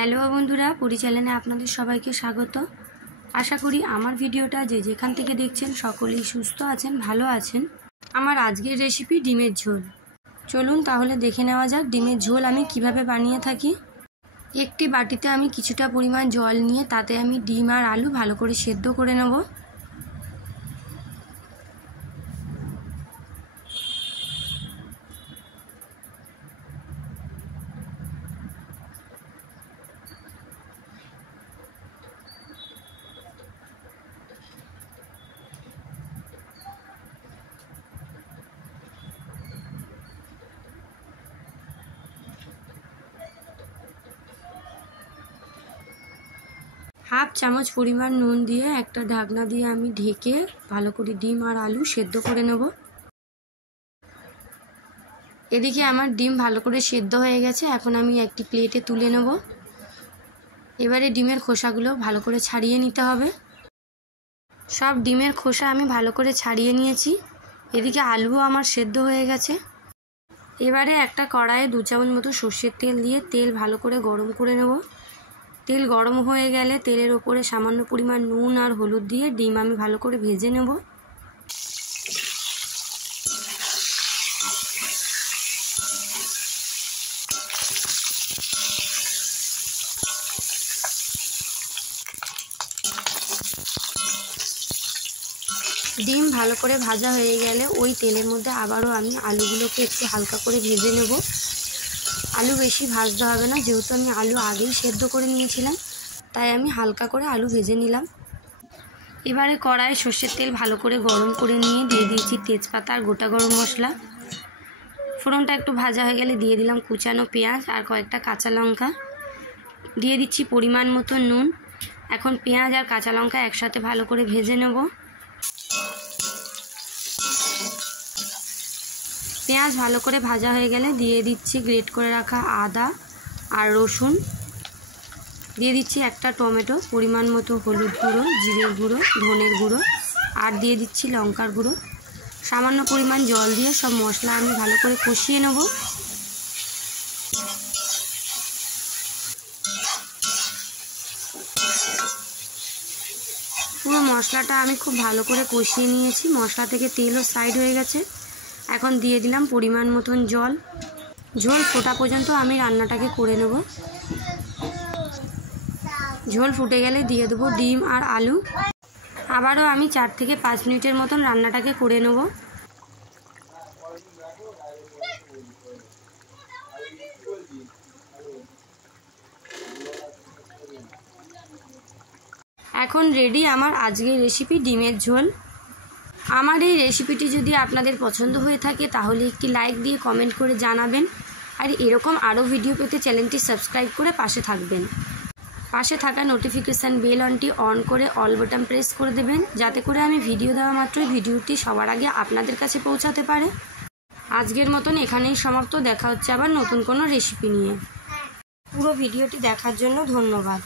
Hello বন্ধুরা, পরিচালনায় আপনাদের সবাইকে স্বাগত। আশা করি আমার ভিডিওটা যে যেখান থেকে দেখছেন সকলেই সুস্থ আছেন, ভালো আছেন। আমার আজকের রেসিপি ডিমের ঝোল। চলুন তাহলে দেখে নেওয়া যাক ডিমের ঝোল আমি কিভাবে বানিয়ে থাকি। একটি বাটিতে আমি কিছুটা পরিমাণ জল নিয়ে তাতে আমি ডিম আর আলু ভালো করে সেদ্ধ করে নেব। হাফ চামচ পরিমাণ নুন দিয়ে একটা ঢাকনা দিয়ে আমি ঢেকে ভালো করে ডিম আর আলু সেদ্ধ করে নেব। এদিকে আমার ডিম ভালো করে সেদ্ধ হয়ে গেছে, এখন আমি একটি প্লেটে তুলে নেব। এবারে ডিমের খোসাগুলো ভালো করে ছাড়িয়ে নিতে হবে। সব ডিমের খোসা আমি ভালো করে ছাড়িয়ে নিয়েছি। এদিকে আলুও আমার সেদ্ধ হয়ে গেছে। এবারে একটা কড়াইয়ে 2 চামচ মতো সর্ষের তেল দিয়ে তেল ভালো করে গরম করে নেব। তেল গরম হয়ে গেলে তেলের ওপরে সামান্য পরিমাণ নুন আর হলুদ দিয়ে ডিম আমি ভালো করে ভেজে নেব। ডিম ভালো করে ভাজা হয়ে গেলে ওই তেলের মধ্যে আবারও আমি আলুগুলোকে একটু হালকা করে ভেজে নেব। আলু বেশি ভাজতে হবে না, যেহেতু আমি আলু আগেই সেদ্ধ করে নিয়েছিলাম, তাই আমি হালকা করে আলু ভেজে নিলাম। এবারে কড়াইয়ে সর্ষের তেল ভালো করে গরম করে নিয়ে দিয়ে দিয়েছি তেজপাতা আর গোটা গরম মশলা। ফোড়নটা একটু ভাজা হয়ে গেলে দিয়ে দিলাম কুচানো পেঁয়াজ আর কয়েকটা কাঁচা লঙ্কা। দিয়ে দিচ্ছি পরিমাণ মতো নুন। এখন পেঁয়াজ আর কাঁচা লঙ্কা একসাথে ভালো করে ভেজে নেব। পেঁয়াজ ভালো করে ভাজা হয়ে গেলে দিয়ে দিচ্ছি গ্রেট করে রাখা আদা আর রসুন। দিয়ে দিচ্ছি একটা টমেটো, পরিমাণ মতো হলুদ গুঁড়ো, জিরের গুঁড়ো, ধনের গুঁড়ো আর দিয়ে দিচ্ছি লঙ্কার গুঁড়ো। সামান্য পরিমাণ জল দিয়ে সব মশলা আমি ভালো করে কষিয়ে নেব। পুরো মশলাটা আমি খুব ভালো করে কষিয়ে নিয়েছি। মশলা থেকে তেলও সাইড হয়ে গেছে। এখন দিয়ে দিলাম পরিমাণ মতন জল। ঝোল ফোটা পর্যন্ত আমি রান্নাটাকে করে নেব। ঝোল ফুটে গেলে দিয়ে দেবো ডিম আর আলু। আবারও আমি 4 থেকে 5 মিনিটের মতন রান্নাটাকে করে নেব। এখন রেডি আমার আজকের রেসিপি ডিমের ঝোল। আমার এই রেসিপিটি যদি আপনাদের পছন্দ হয়ে থাকে তাহলে একটি লাইক দিয়ে কমেন্ট করে জানাবেন। আর এরকম আরও ভিডিও পেতে চ্যানেলটি সাবস্ক্রাইব করে পাশে থাকবেন। পাশে থাকা নোটিফিকেশান বেল অনটি অন করে অল বাটন প্রেস করে দেবেন, যাতে করে আমি ভিডিও দেওয়া মাত্রই ভিডিওটি সবার আগে আপনাদের কাছে পৌঁছাতে পারে। আজকের মতন এখানেই সমাপ্ত। দেখা হচ্ছে আবার নতুন কোনো রেসিপি নিয়ে। পুরো ভিডিওটি দেখার জন্য ধন্যবাদ।